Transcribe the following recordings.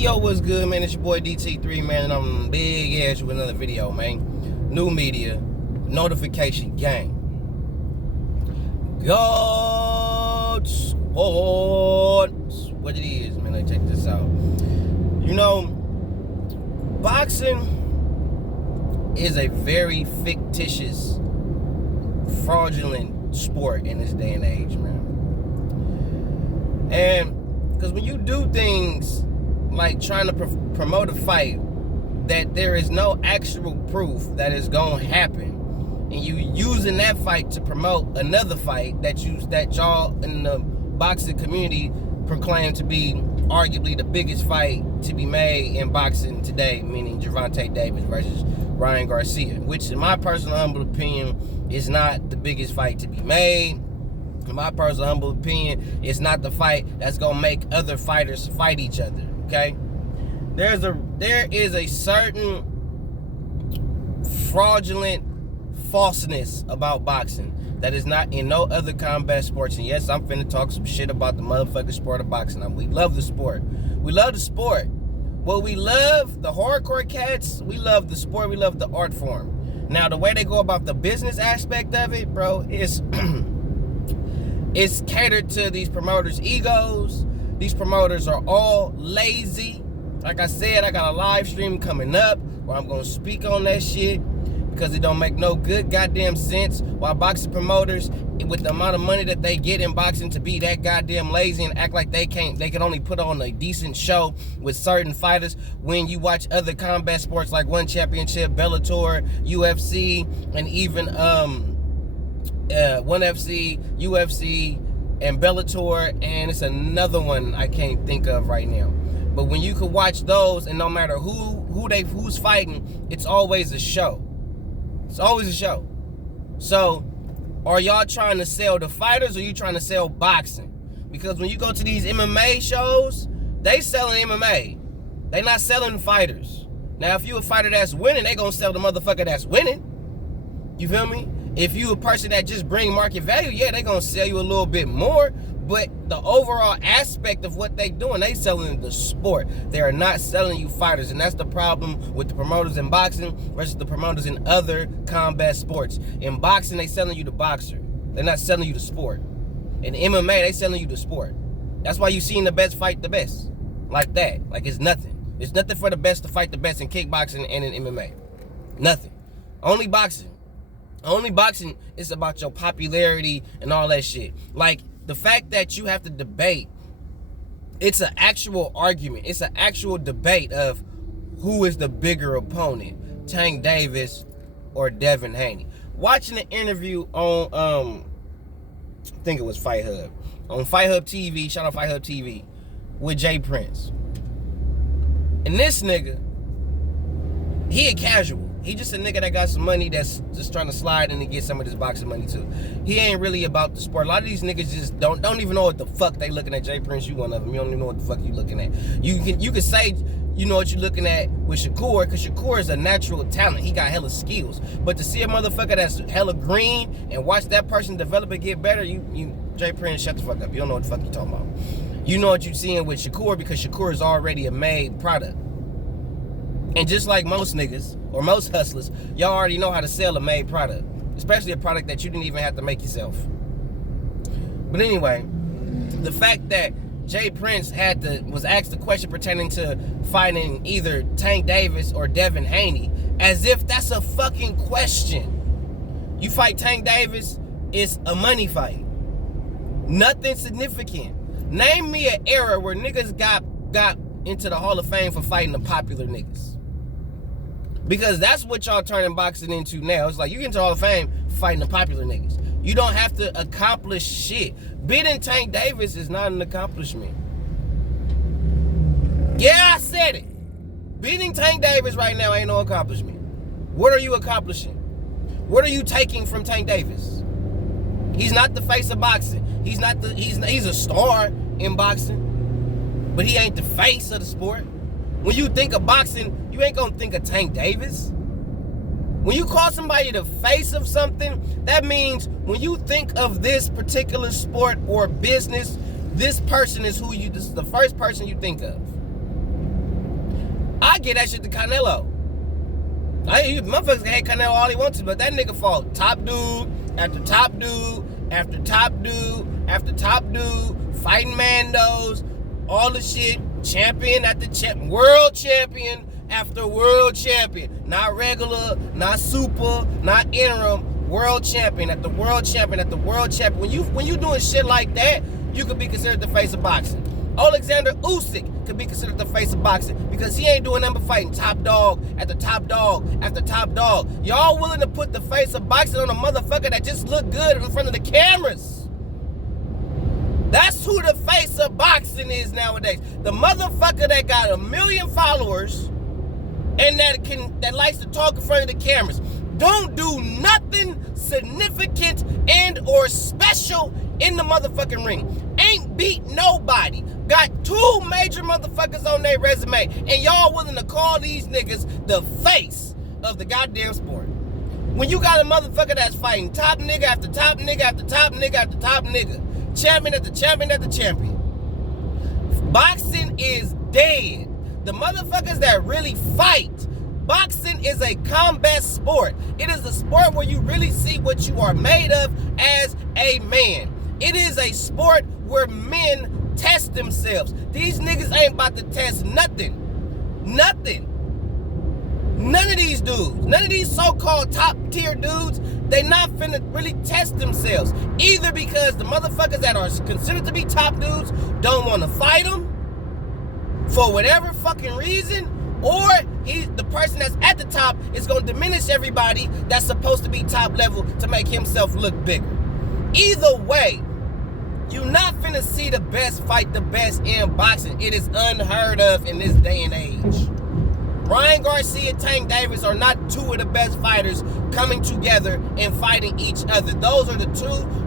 Yo, what's good, man? It's your boy DT3, man, and I'm big ass with another video, man. New media, notification gang. God sports. What it is, man. Let's check this out. You know, boxing is a very fictitious, fraudulent sport in this day and age, man. And because when you do things like trying to promote a fight that there is no actual proof that it's gonna happen, and you using that fight to promote another fight that y'all in the boxing community proclaim to be arguably the biggest fight to be made in boxing today, meaning Gervonta Davis versus Ryan Garcia, which in my personal humble opinion is not the biggest fight to be made. In my personal humble opinion, it's not the fight that's gonna make other fighters fight each other. Okay, there is a certain fraudulent falseness about boxing that is not in no other combat sports. And yes, I'm finna talk some shit about the motherfucking sport of boxing. We love the sport. We love the sport. Well, we love the hardcore cats. We love the sport. We love the art form. Now, the way they go about the business aspect of it, bro, is it's catered to these promoters' egos. These promoters are all lazy. Like I said, I got a live stream coming up where I'm going to speak on that shit because it don't make no good goddamn sense why boxing promoters, with the amount of money that they get in boxing, to be that goddamn lazy and act like they can only put on a decent show with certain fighters when you watch other combat sports like One Championship, Bellator, UFC, and even One FC, UFC, and Bellator, and it's another one I can't think of right now. But when you could watch those, and no matter who's fighting, it's always a show. It's always a show. So, are y'all trying to sell the fighters, or are you trying to sell boxing? Because when you go to these MMA shows, they selling MMA. They not selling fighters. Now, if you a fighter that's winning, they gonna sell the motherfucker that's winning. You feel me? If you a person that just bring market value, yeah, they gonna sell you a little bit more. But the overall aspect of what they doing, they selling the sport. They are not selling you fighters. And that's the problem with the promoters in boxing versus the promoters in other combat sports. In boxing, they selling you the boxer. They're not selling you the sport. In MMA, they selling you the sport. That's why you seen the best fight the best. Like that. Like it's nothing. It's nothing for the best to fight the best in kickboxing and in MMA. Nothing. Only boxing. Only boxing is about your popularity and all that shit. Like, the fact that you have to debate, it's an actual argument. It's an actual debate of who is the bigger opponent, Tank Davis or Devin Haney. Watching an interview on, I think it was Fight Hub. On Fight Hub TV, shout out Fight Hub TV, with Jay Prince. And this nigga, he a casual. He just a nigga that got some money that's just trying to slide in and get some of this boxing money too. He ain't really about the sport. A lot of these niggas just don't even know what the fuck they looking at. Jay Prince, you one of them. You don't even know what the fuck you looking at. You can say you know what you're looking at with Shakur, because Shakur is a natural talent. He got hella skills. But to see a motherfucker that's hella green and watch that person develop and get better, Jay Prince, shut the fuck up. You don't know what the fuck you talking about. You know what you're seeing with Shakur, because Shakur is already a made product. And just like most niggas, or most hustlers, y'all already know how to sell a made product. Especially a product that you didn't even have to make yourself. But anyway, the fact that Jay Prince was asked a question pertaining to fighting either Tank Davis or Devin Haney, as if that's a fucking question. You fight Tank Davis, it's a money fight. Nothing significant. Name me an era where niggas got into the Hall of Fame for fighting the popular niggas. Because that's what y'all turning boxing into now. It's like you get into the Hall of Fame fighting the popular niggas. You don't have to accomplish shit. Beating Tank Davis is not an accomplishment. Yeah, I said it. Beating Tank Davis right now ain't no accomplishment. What are you accomplishing? What are you taking from Tank Davis? He's not the face of boxing. He's a star in boxing, but he ain't the face of the sport. When you think of boxing, you ain't gonna think of Tank Davis. When you call somebody the face of something, that means when you think of this particular sport or business, this person is this is the first person you think of. get that shit to Canelo. Motherfuckers can hate Canelo all he wants to, but that nigga fought top dude after top dude after top dude after top dude, fighting Mandos, all the shit, champion after world champion after world champion. Not regular, not super, not interim, world champion after world champion after world champion. When you doing shit like that, you could be considered the face of boxing. Alexander Usyk could be considered the face of boxing because he ain't doing nothing but fighting top dog after top dog after top dog. Y'all willing to put the face of boxing on a motherfucker that just look good in front of the cameras. That's who the face of boxing is nowadays. The motherfucker that got 1 million followers and that likes to talk in front of the cameras. Don't do nothing significant and or special in the motherfucking ring. Ain't beat nobody. Got 2 major motherfuckers on their resume, and y'all willing to call these niggas the face of the goddamn sport. When you got a motherfucker that's fighting top nigga after top nigga after top nigga after top nigga, champion after champion after champion. Boxing is dead. The motherfuckers that really fight. Boxing is a combat sport. It is a sport where you really see what you are made of as a man. It is a sport where men test themselves. These niggas ain't about to test nothing. Nothing. None of these dudes, none of these so-called top tier dudes, they not finna really test themselves. Either because the motherfuckers that are considered to be top dudes don't want to fight them for whatever fucking reason, or the person that's at the top is going to diminish everybody that's supposed to be top level to make himself look bigger. Either way, you not finna see the best fight the best in boxing. It is unheard of in this day and age. Ryan Garcia, Tank Davis are not 2 of the best fighters coming together and fighting each other. Those are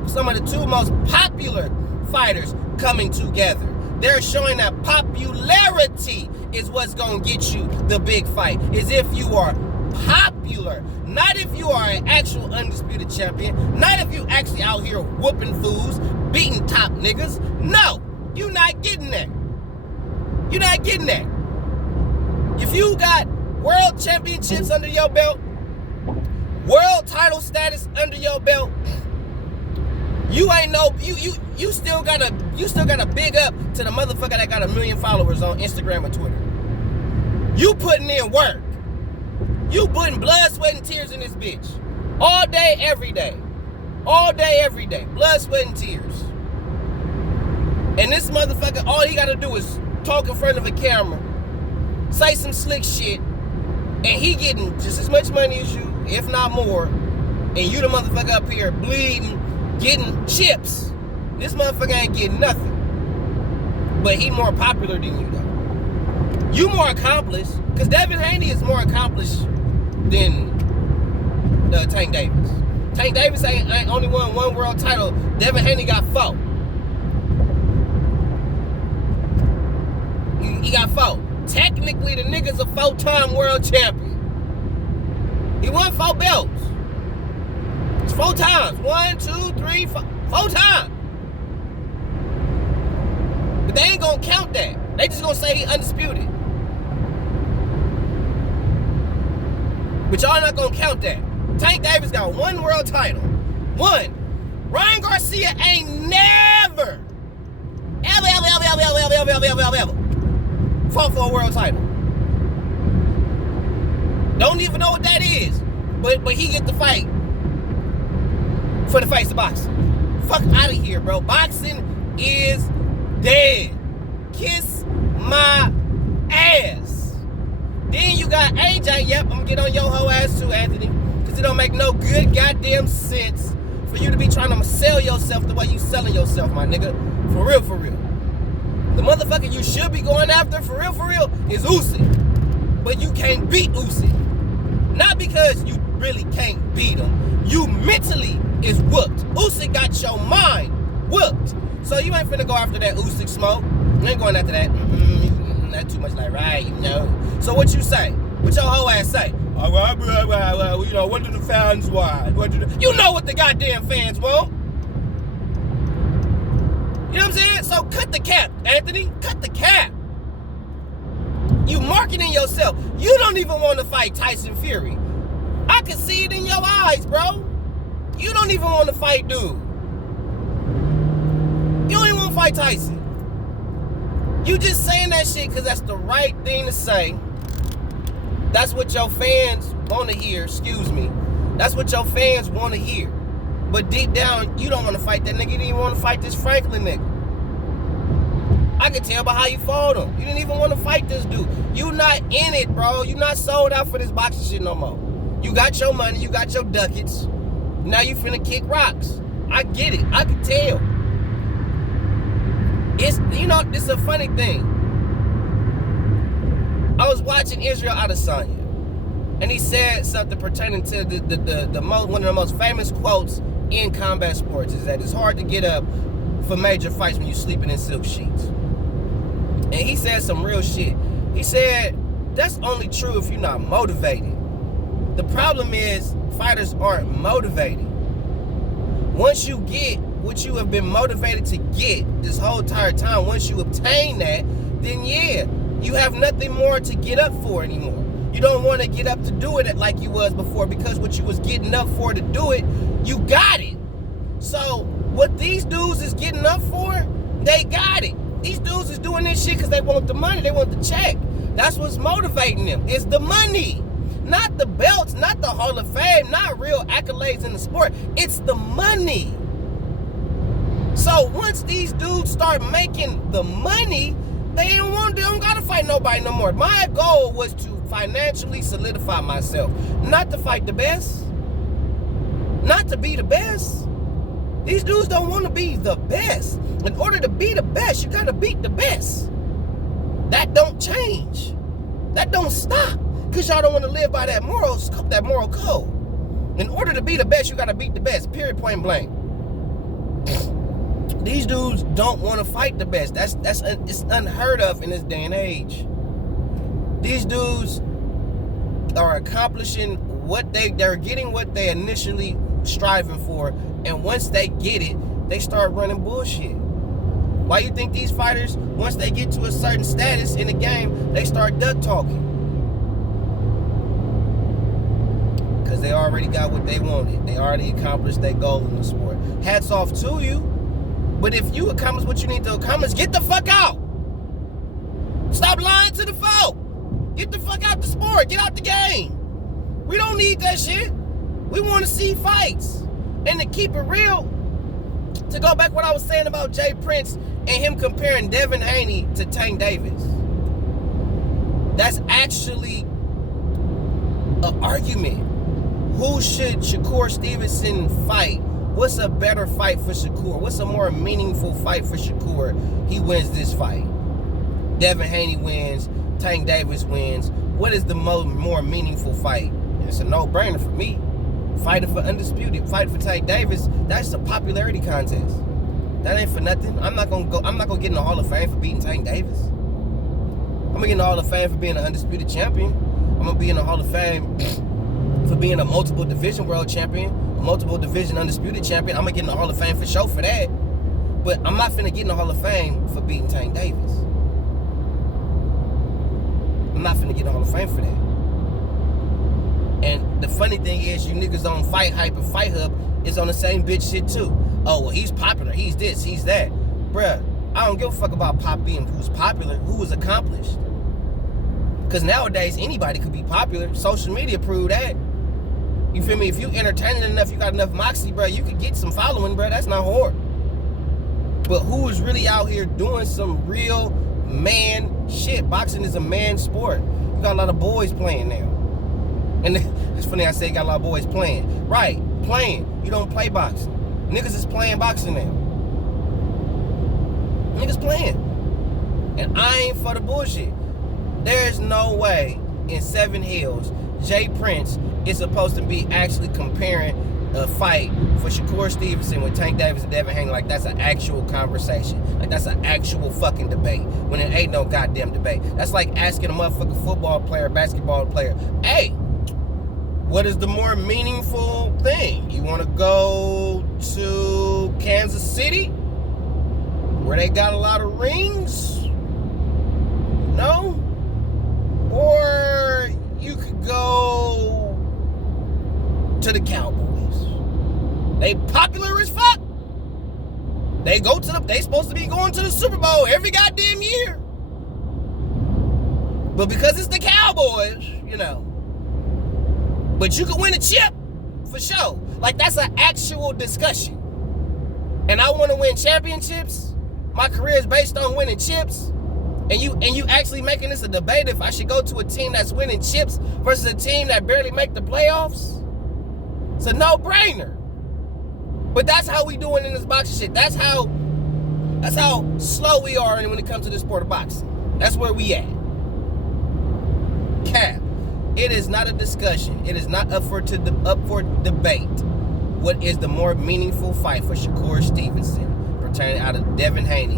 some of the 2 most popular fighters coming together. They're showing that popularity is what's gonna get you the big fight. Is if you are popular, not if you are an actual undisputed champion, not if you actually out here whooping fools, beating top niggas. No, you're not getting that. You're not getting that. If you got world championships under your belt, world title status under your belt, you ain't no you still gotta big up to the motherfucker that got 1 million followers on Instagram and Twitter. You putting in work. You putting blood, sweat, and tears in this bitch. All day, every day. All day, every day. Blood, sweat, and tears. And this motherfucker, all he gotta do is talk in front of a camera, say some slick shit, and he getting just as much money as you, if not more, and you the motherfucker up here bleeding, getting chips. This motherfucker ain't getting nothing. But he more popular than you, though. You more accomplished, because Devin Haney is more accomplished than Tank Davis. Tank Davis ain't only won 1 world title. Devin Haney got 4. He got 4. Technically, the nigga's a 4-time world champion. He won 4 belts. It's 4 times. 1, 2, 3, 4. 4 times. But they ain't gonna count that. They just gonna say he undisputed. But y'all not gonna count that. Tank Davis got 1 world title. 1. Ryan Garcia ain't never ever fought for a world title. Don't even know what that is. But he get the fight for the face of boxing. Fuck out of here, bro. Boxing is dead. Kiss my ass. Then you got AJ. Yep, I'm gonna get on your whole ass too, Anthony. Because it don't make no good goddamn sense for you to be trying to sell yourself the way you selling yourself, my nigga. For real, for real. The motherfucker you should be going after, for real, is Usyk. But you can't beat Usyk. Not because you really can't beat him. You mentally is whooped. Usyk got your mind whooped. So you ain't finna go after that Usyk smoke. You ain't going after that. Not too much like, right, you know. So what you say? What your whole ass say? Well, you know, what do the fans want? You know what the goddamn fans want. You know what I'm saying? So cut the cap, Anthony. Cut the cap. You market looking in yourself. You don't even want to fight Tyson Fury. I can see it in your eyes, bro. You don't even want to fight dude. You don't even want to fight Tyson. You just saying that shit because that's the right thing to say. That's what your fans want to hear. Excuse me. That's what your fans want to hear. But deep down, you don't want to fight that nigga. You didn't even want to fight this Franklin nigga. I can tell by how you fought him. You didn't even want to fight this dude. You not in it, bro. You not sold out for this boxing shit no more. You got your money. You got your ducats. Now you finna kick rocks. I get it. I can tell. It's, you know, it's a funny thing. I was watching Israel Adesanya, and he said something pertaining to one of the most famous quotes in combat sports is that it's hard to get up for major fights when you're sleeping in silk sheets. And he said some real shit. He said, that's only true if you're not motivated. The problem is, fighters aren't motivated. Once you get what you have been motivated to get this whole entire time, once you obtain that, then yeah, you have nothing more to get up for anymore. You don't want to get up to do it like you was before, because what you was getting up for to do it, you got it. So what these dudes is getting up for, they got it. These dudes is doing this shit because they want the money, they want the check. That's what's motivating them, is the money. Not the belts, not the Hall of Fame, not real accolades in the sport. It's the money. So once these dudes start making the money, they don't gotta fight nobody no more. My goal was to financially solidify myself, not to fight the best, not to be the best. These dudes don't want to be the best. In order to be the best, you gotta beat the best. That don't change. That don't stop. Because y'all don't want to live by that moral code. In order to be the best, you gotta beat the best. Period, point blank. These dudes don't want to fight the best. It's unheard of in this day and age. These dudes are accomplishing they're getting what they initially striving for, and once they get it, they start running bullshit. Why you think these fighters, once they get to a certain status in the game, they start duck talking? Because they already got what they wanted. They already accomplished their goal in the sport. Hats off to you. But if you accomplish what you need to accomplish, get the fuck out. Stop lying to the folk. Get the fuck out the sport. Get out the game. We don't need that shit. We want to see fights. And to keep it real, to go back what I was saying about Jay Prince and him comparing Devin Haney to Tank Davis. That's actually an argument. Who should Shakur Stevenson fight? What's a better fight for Shakur? What's a more meaningful fight for Shakur? He wins this fight. Devin Haney wins. Tank Davis wins. What is the more meaningful fight? It's a no-brainer for me. Fighting for undisputed. Fighting for Tank Davis. That's a popularity contest. That ain't for nothing. I'm not gonna get in the Hall of Fame for beating Tank Davis. I'm gonna get in the Hall of Fame for being an undisputed champion. I'm gonna be in the Hall of Fame for being a multiple division world champion, a multiple division undisputed champion. I'm gonna get in the Hall of Fame for sure for that. But I'm not finna get in the Hall of Fame for beating Tank Davis. I'm not finna get in the Hall of Fame for that. And the funny thing is, you niggas on Fight Hype and Fight Hub is on the same bitch shit too. Oh, well, he's popular, he's this, he's that. Bruh, I don't give a fuck about pop being who's popular, who is accomplished. Because nowadays, anybody could be popular. Social media prove that. You feel me? If you entertaining enough, you got enough moxie, bro, you could get some following, bro. That's not hard. But who is really out here doing some real man shit? Boxing is a man sport. You got a lot of boys playing now. And it's funny I say you got a lot of boys playing. Right, playing. You don't play boxing. Niggas is playing boxing now. Niggas playing. And I ain't for the bullshit. There's no way in 7 Hills Jay Prince is supposed to be actually comparing a fight for Shakur Stevenson with Tank Davis and Devin Haney. Like, that's an actual conversation. Like, that's an actual fucking debate. When it ain't no goddamn debate. That's like asking a motherfucking football player, basketball player, hey, what is the more meaningful thing? You want to go to Kansas City, where they got a lot of rings? No? Or to the Cowboys. They popular as fuck. They supposed to be going to the Super Bowl every goddamn year. But because it's the Cowboys, you know. But you can win a chip for sure. Like, that's an actual discussion. And I want to win championships. My career is based on winning chips. And you actually making this a debate if I should go to a team that's winning chips versus a team that barely make the playoffs. It's a no-brainer. But that's how we doing in this boxing shit. That's how slow we are when it comes to the sport of boxing. That's where we at. Cap. It is not a discussion. It is not up for debate. What is the more meaningful fight for Shakur Stevenson pertaining out of Devin Haney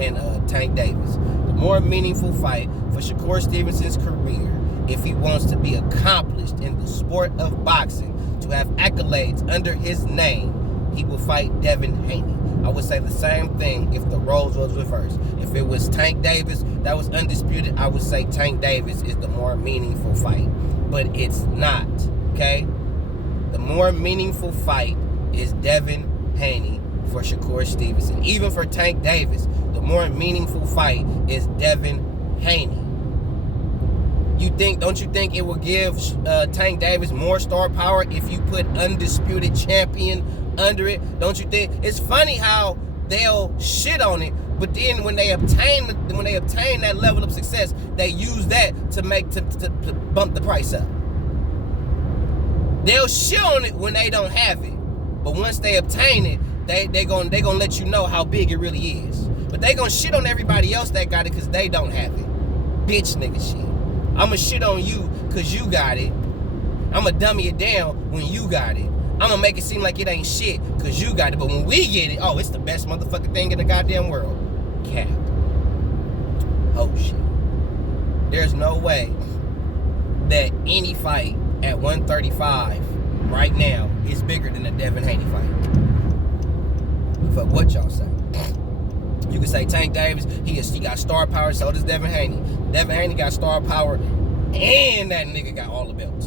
and Tank Davis? The more meaningful fight for Shakur Stevenson's career, if he wants to be accomplished in the sport of boxing, to have accolades under his name, he will fight Devin Haney. I would say the same thing if the roles was reversed. If it was Tank Davis that was undisputed, I would say Tank Davis is the more meaningful fight. But it's not, okay? The more meaningful fight is Devin Haney for Shakur Stevenson. Even for Tank Davis, the more meaningful fight is Devin Haney. Don't you think it will give Tank Davis more star power if you put undisputed champion under it? Don't you think? It's funny how they'll shit on it, but then when they obtain that level of success, they use that to bump the price up. They'll shit on it when they don't have it, but once they obtain it, they gonna let you know how big it really is. But they gonna shit on everybody else that got it because they don't have it. Bitch nigga shit. I'ma shit on you because you got it. I'ma dummy it down when you got it. I'ma make it seem like it ain't shit because you got it. But when we get it, oh, it's the best motherfucking thing in the goddamn world. Cap. Oh, shit. There's no way that any fight at 135 right now is bigger than the Devin Haney fight. Fuck what y'all say. You can say Tank Davis, he got star power, so does Devin Haney. Devin Haney got star power, and that nigga got all the belts.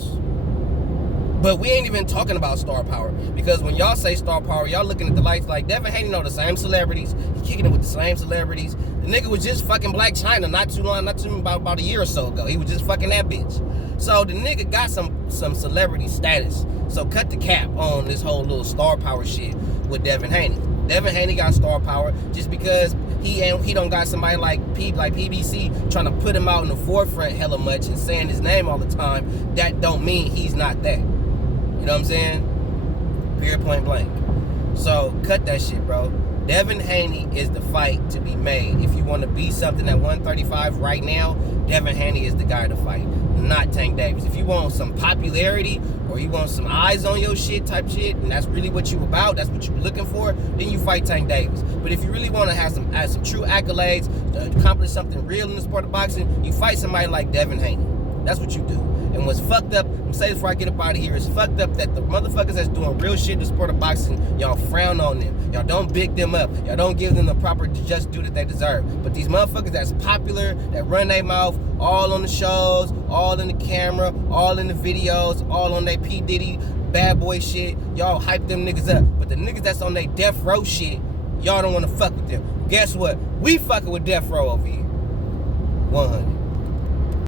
But we ain't even talking about star power, because when y'all say star power, y'all looking at the lights like Devin Haney know the same celebrities. He kicking it with the same celebrities. The nigga was just fucking Black China about a year or so ago. He was just fucking that bitch. So the nigga got some celebrity status. So cut the cap on this whole little star power shit with Devin Haney. Devin Haney got star power just because he don't got somebody like PBC trying to put him out in the forefront hella much and saying his name all the time. That don't mean he's not that. You know what I'm saying? Period, point blank. So cut that shit, bro. Devin Haney is the fight to be made. If you want to be something at 135 right now, Devin Haney is the guy to fight, not Tank Davis. If you want some popularity or you want some eyes on your shit type shit, and that's really what you about, that's what you're looking for, then you fight Tank Davis. But if you really want to have some true accolades, to accomplish something real in the sport of boxing, you fight somebody like Devin Haney. That's what you do. And what's fucked up, I'm going to say this before I get up out of here, it's fucked up that the motherfuckers that's doing real shit in the sport of boxing, y'all frown on them. Y'all don't big them up. Y'all don't give them the proper just due that they deserve. But these motherfuckers that's popular, that run their mouth, all on the shows, all in the camera, all in the videos, all on their P. Diddy bad boy shit, y'all hype them niggas up. But the niggas that's on their death row shit, y'all don't want to fuck with them. Guess what? We fucking with death row over here. 100.